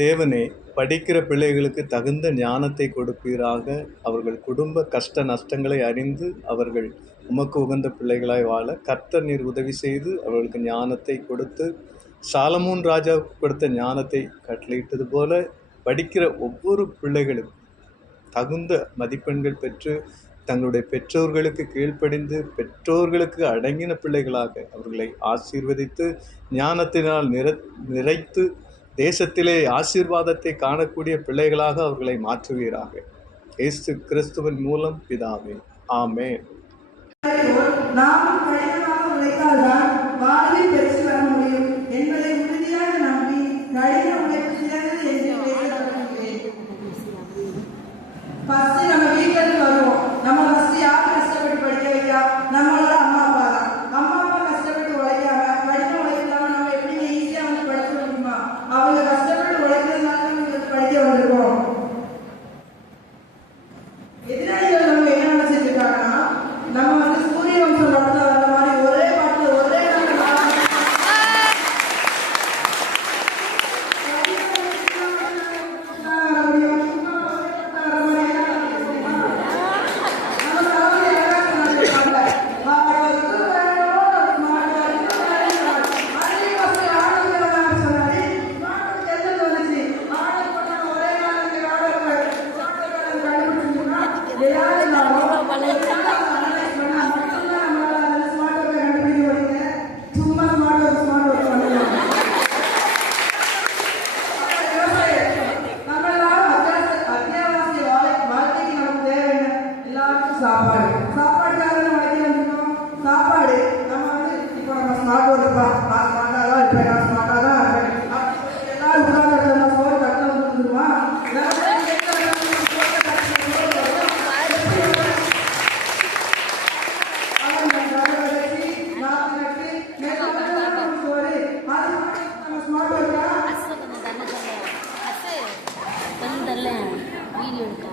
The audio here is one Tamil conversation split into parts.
தேவனே, படிக்கிற பிள்ளைகளுக்கு தகுந்த ஞானத்தை கொடுப்பீராக. அவர்கள் குடும்ப கஷ்ட நஷ்டங்களை அறிந்து அவர்கள் உமக்கு உகந்த பிள்ளைகளாய் வாழ கர்த்தர் நீர் உதவி செய்து அவர்களுக்கு ஞானத்தை கொடுத்து, சாலமோன் ராஜாவுக்கு கொடுத்த ஞானத்தை கட்டளையிட்டது போல படிக்கிற ஒவ்வொரு பிள்ளைகளும் தகுந்த மதிப்பெண்கள் பெற்று தங்களுடைய பெற்றோர்களுக்கு கீழ்ப்படிந்து பெற்றோர்களுக்கு அடங்கின பிள்ளைகளாக அவர்களை ஆசீர்வதித்து ஞானத்தினால் நிறைத்து தேசத்திலே ஆசீர்வாதத்தை காணக்கூடிய பிள்ளைகளாக அவர்களை மாற்றுவீராக. இயேசு கிறிஸ்துவின் மூலம் பிதாவே, ஆமென். நாம் கடினமாக உழைத்தால்தான் வாழ்வில் பெற்று வர முடியும் என்பதை உறுதியாக நம்பி கடின உழைப்பு சிறந்தது என்று ஃபர்ஸ்ட் நம்ம வீட்டுல இருந்து வருவோம். நம்ம ஃபர்ஸ்ட் யார் கஷ்டப்பட்டு படிக்க வைக்கிறா? நம்மளோட அம்மா அப்பா தான். அம்மா அப்பா கஷ்டப்பட்டு உழைக்காம கடின உழைக்காம நம்ம எப்படி ஈஸியா வந்து படிக்க முடியுமா? அவங்க கஷ்டப்பட்டு உழைக்கிறதுனால நம்ம படிக்க வந்திருக்கோம். எதிராளிகள் நம்ம என்ன நினைச்சிருக்காங்கன்னா, நம்ம வந்து சூரிய வம்சம் படத்துல வந்த மாதிரி ஒரே பாட்டுல ஒரே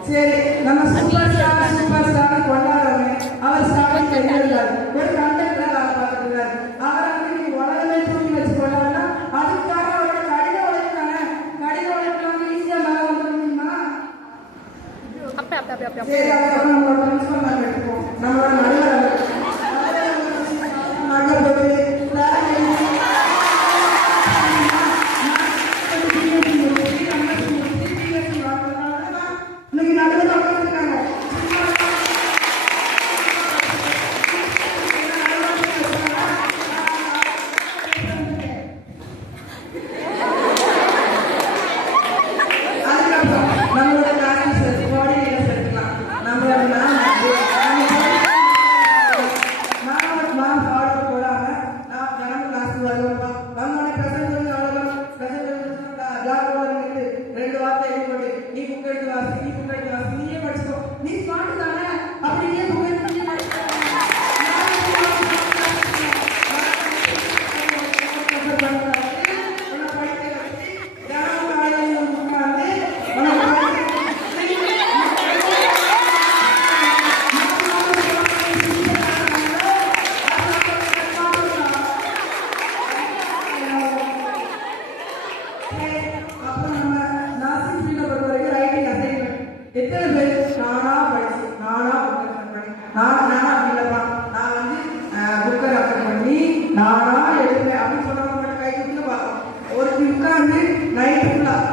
சரி, நம்ம சூப்பர் ஸ்டார் கொண்டாடுறவங்க அவர் ஸ்டார்டிங் கையிலார் ஒரு கண்டக்டர் வேலை பார்த்துருக்காரு. அவரை வந்து நீங்க உலகமே தூக்கி வச்சு கொண்டாடுனா அதுக்காக அவரோட கடின உழைப்பாங்க. கடின உழைப்பு வந்து ஈஸியா மேல வந்துருமா? சரி, அதுக்கப்புறம் நம்மளோட பிரின்சிபல் எடுத்துப்போம். நம்மளோட நல்ல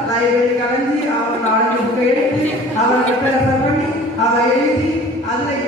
லைப்ரரி கலைஞ்சி அவன் நாளைக்கு புக்கை எடுத்து அவனை ரெஃபர் பண்ணி அவன் எழுதி அதில்